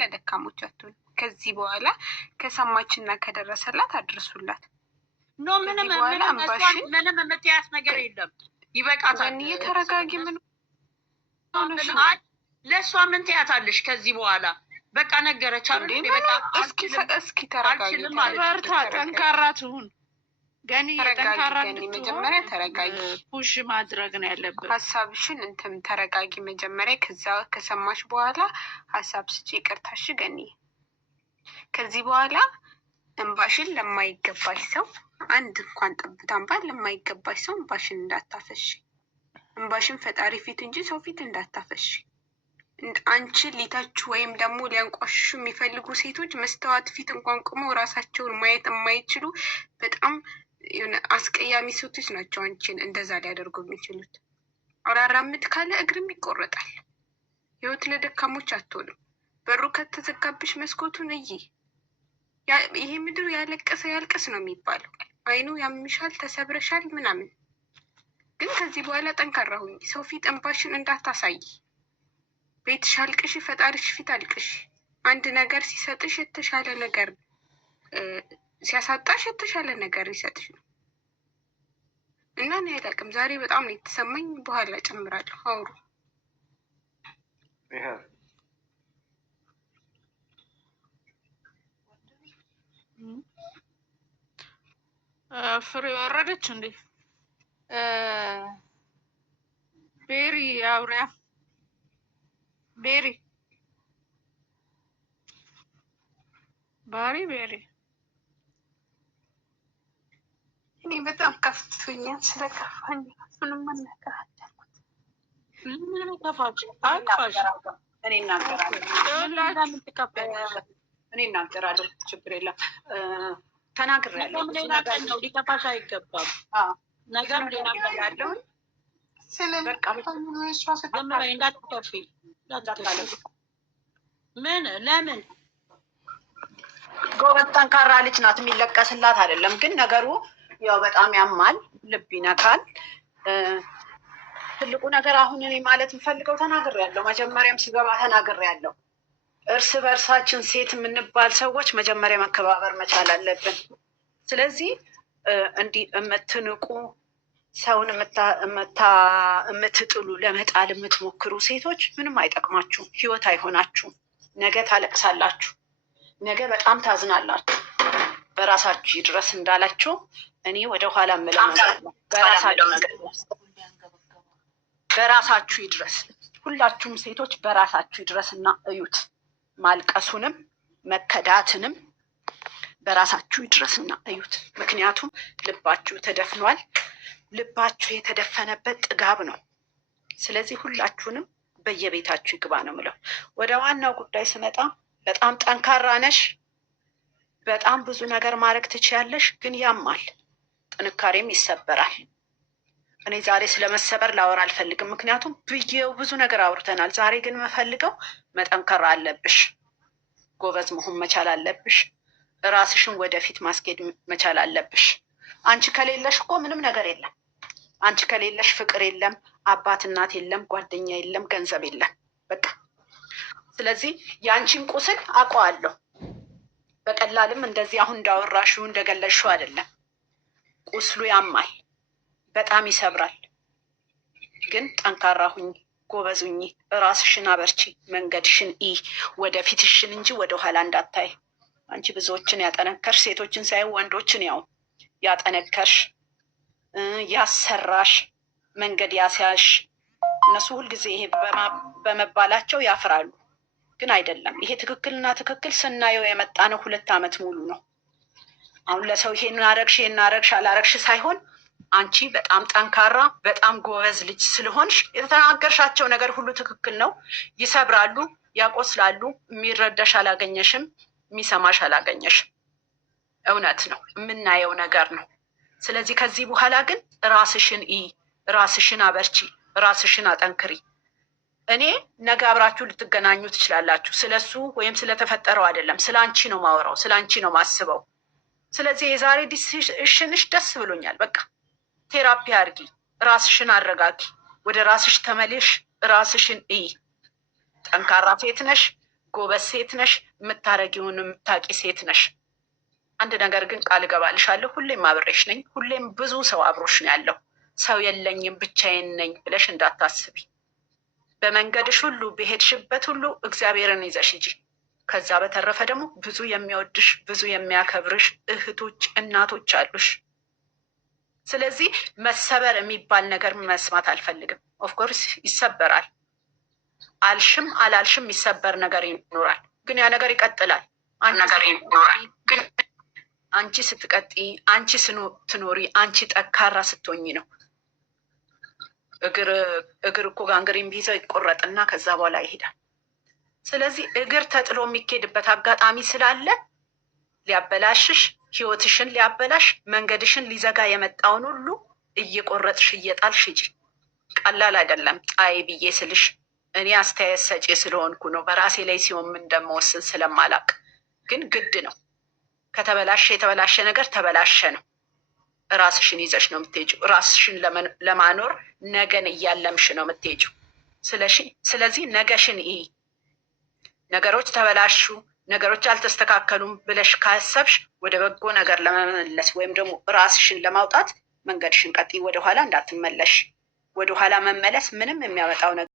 ለደካሞች አትሆን። ከዚህ በኋላ ከሰማችና ከደረሰላት አድርሱላት። ኖ ምንም የምትያት ነገር የለም። ይበቃታል። ተረጋጊ። ምን ለእሷ ምን ትያታለሽ? ከዚህ በኋላ በቃ ነገረች። እስኪ ተረጋጊ፣ በርታ፣ ጠንካራ ትሁን። ገኒ መጀመሪያ ተረጋጊ። ፑሽ ማድረግ ነው ያለብን። ሀሳብሽን ተረጋጊ መጀመሪያ። ከዛ ከሰማሽ በኋላ ሀሳብ ስጪ። ይቅርታሽ ገኒ። ከዚህ በኋላ እንባሽን ለማይገባሽ ሰው አንድ እንኳን ጠብታ እንባ ለማይገባሽ ሰው እንባሽን እንዳታፈሽ። እንባሽን ፈጣሪ ፊት እንጂ ሰው ፊት እንዳታፈሽ። አንቺ ሊታችሁ ወይም ደግሞ ሊያንቋሽሹ የሚፈልጉ ሴቶች መስተዋት ፊት እንኳን ቆመው ራሳቸውን ማየት የማይችሉ በጣም አስቀያሚ ሴቶች ናቸው አንቺን እንደዛ ሊያደርጉ የሚችሉት። አውራራምት ካለ እግርም ይቆረጣል። ህይወት ለደካሞች አትሆንም። በሩ ከተዘጋብሽ መስኮቱን ይሄ ምድር ያለቀሰ ያልቀስ ነው የሚባለው። አይኑ ያምሻል፣ ተሰብረሻል ምናምን፣ ግን ከዚህ በኋላ ጠንካራ ሁኚ። ሰው ፊት እንባሽን እንዳታሳይ። ቤትሽ አልቅሽ፣ ፈጣሪሽ ፊት አልቅሽ። አንድ ነገር ሲሰጥሽ የተሻለ ነገር ሲያሳጣሽ የተሻለ ነገር ይሰጥሽ ነው። እና እኔ አላውቅም፣ ዛሬ በጣም ነው የተሰማኝ። በኋላ ጨምራለሁ። አውሩ። ፍሬ ወረደች እንዴ? ቤሪ አውሪያ ቤሪ ቤሪ እኔ በጣም ከፍቶኛል። ስለከፋኝ ምንም መናገር አልቻልኩት። ምንም ከፋች አቅፋሽ እኔ እናገራለሁ። ችግር የለም። ተናግሬያለሁ። ነው ሊከፋሽ አይገባም። ነገም ሌላ ያለው እንዳትከፊ ምን ለምን ጎበዝ ጠንካራ ልጅ ናት። የሚለቀስላት አይደለም። ግን ነገሩ ያው በጣም ያማል፣ ልብ ይነካል። ትልቁ ነገር አሁን እኔ ማለት የምፈልገው ተናግሬያለሁ። መጀመሪያም ስገባ ተናግሬያለሁ። እርስ በእርሳችን ሴት የምንባል ሰዎች መጀመሪያ መከባበር መቻል አለብን። ስለዚህ እንዲህ የምትንቁ ሰውን የምትጥሉ ለመጣል የምትሞክሩ ሴቶች ምንም አይጠቅማችሁም። ህይወት አይሆናችሁም። ነገ ታለቅሳላችሁ። ነገ በጣም ታዝናላችሁ። በራሳችሁ ይድረስ እንዳላችሁ እኔ ወደ ኋላ እምለው በራሳችሁ ይድረስ። ሁላችሁም ሴቶች በራሳችሁ ይድረስ እና እዩት። ማልቀሱንም መከዳትንም በራሳችሁ ይድረስና እዩት። ምክንያቱም ልባችሁ ተደፍኗል። ልባችሁ የተደፈነበት ጥጋብ ነው። ስለዚህ ሁላችሁንም በየቤታችሁ ይግባ ነው ምለው። ወደ ዋናው ጉዳይ ስመጣ በጣም ጠንካራ ነሽ። በጣም ብዙ ነገር ማድረግ ትችያለሽ። ግን ያማል፣ ጥንካሬም ይሰበራል። እኔ ዛሬ ስለመሰበር ላወራ አልፈልግም። ምክንያቱም ብዬው ብዙ ነገር አውርተናል። ዛሬ ግን መፈልገው መጠንከር አለብሽ። ጎበዝ መሆን መቻል አለብሽ። ራስሽን ወደፊት ማስኬድ መቻል አለብሽ። አንቺ ከሌለሽ እኮ ምንም ነገር የለም። አንቺ ከሌለሽ ፍቅር የለም፣ አባት እናት የለም፣ ጓደኛ የለም፣ ገንዘብ የለም። በቃ ስለዚህ የአንቺን ቁስል አውቀዋለሁ። በቀላልም እንደዚህ አሁን እንዳወራሽው እንደገለሽው አይደለም። ቁስሉ ያማል፣ በጣም ይሰብራል። ግን ጠንካራ ሁኝ፣ ጎበዝ ሁኝ፣ ራስሽን አበርቺ፣ መንገድሽን ወደፊትሽን እንጂ ወደኋላ እንዳታይ። አንቺ ብዙዎችን ያጠነከርሽ፣ ሴቶችን ሳይሆን ወንዶችን ያው ያጠነከርሽ፣ ያሰራሽ፣ መንገድ ያስያሽ። እነሱ ሁልጊዜ ይሄ በመባላቸው ያፍራሉ። ግን አይደለም። ይሄ ትክክልና ትክክል ስናየው የመጣ ነው። 2 ዓመት ሙሉ ነው። አሁን ለሰው ይሄን አረግሽ ይሄን አረግሽ አላረግሽ ሳይሆን አንቺ በጣም ጠንካራ በጣም ጎበዝ ልጅ ስለሆንሽ የተናገርሻቸው ነገር ሁሉ ትክክል ነው። ይሰብራሉ፣ ያቆስላሉ። የሚረዳሽ አላገኘሽም፣ የሚሰማሽ አላገኘሽም። እውነት ነው፣ የምናየው ነገር ነው። ስለዚህ ከዚህ በኋላ ግን ራስሽን ራስሽን አበርቺ፣ ራስሽን አጠንክሪ። እኔ ነገ አብራችሁ ልትገናኙ ትችላላችሁ። ስለሱ ወይም ስለተፈጠረው አይደለም፣ ስለ አንቺ ነው ማወራው፣ ስለ አንቺ ነው ማስበው። ስለዚህ የዛሬ ዲሲሽንሽ ደስ ብሎኛል። በቃ ቴራፒ አድርጊ፣ ራስሽን አረጋጊ፣ ወደ ራስሽ ተመለሽ፣ ራስሽን ጠንካራ ሴት ነሽ፣ ጎበዝ ሴት ነሽ። የምታረጊውን የምታቂ ሴት ነሽ። አንድ ነገር ግን ቃል እገባልሻለሁ፣ ሁሌም አብሬሽ ነኝ። ሁሌም ብዙ ሰው አብሮሽ ነው ያለው። ሰው የለኝም ብቻዬን ነኝ ብለሽ እንዳታስቢ። በመንገድሽ ሁሉ በሄድሽበት ሁሉ እግዚአብሔርን ይዘሽ ሂጂ። ከዛ በተረፈ ደግሞ ብዙ የሚወድሽ ብዙ የሚያከብርሽ እህቶች፣ እናቶች አሉሽ። ስለዚህ መሰበር የሚባል ነገር መስማት አልፈልግም። ኦፍኮርስ ይሰበራል። አልሽም አላልሽም የሚሰበር ነገር ይኖራል፣ ግን ያ ነገር ይቀጥላል። ግን አንቺ ስትቀጥይ፣ አንቺ ስትኖሪ፣ አንቺ ጠንካራ ስትሆኝ ነው። እግር እኮ ጋንግሪን ቢይዘው ይቆረጥና ከዛ በኋላ ይሄዳል። ስለዚህ እግር ተጥሎ የሚኬድበት አጋጣሚ ስላለ ሊያበላሽሽ፣ ህይወትሽን ሊያበላሽ፣ መንገድሽን ሊዘጋ የመጣውን ሁሉ እየቆረጥሽ እየጣልሽ ሂጂ። ቀላል አይደለም። ጣይ ብዬ ስልሽ እኔ አስተያየት ሰጪ ስለሆንኩ ነው። በራሴ ላይ ሲሆን ምን እንደምወስን ስለማላቅ፣ ግን ግድ ነው። ከተበላሸ የተበላሸ ነገር ተበላሸ ነው። ራስሽን ይዘሽ ነው የምትሄጂው። ራስሽን ለማኖር ነገን እያለምሽ ነው የምትሄጂው። ስለዚህ ነገሽን ይሄ ነገሮች ተበላሹ፣ ነገሮች አልተስተካከሉም ብለሽ ካሰብሽ ወደ በጎ ነገር ለመመለስ ወይም ደግሞ ራስሽን ለማውጣት መንገድሽን ቀጥይ። ወደኋላ እንዳትመለሽ። ወደኋላ መመለስ ምንም የሚያመጣው ነገር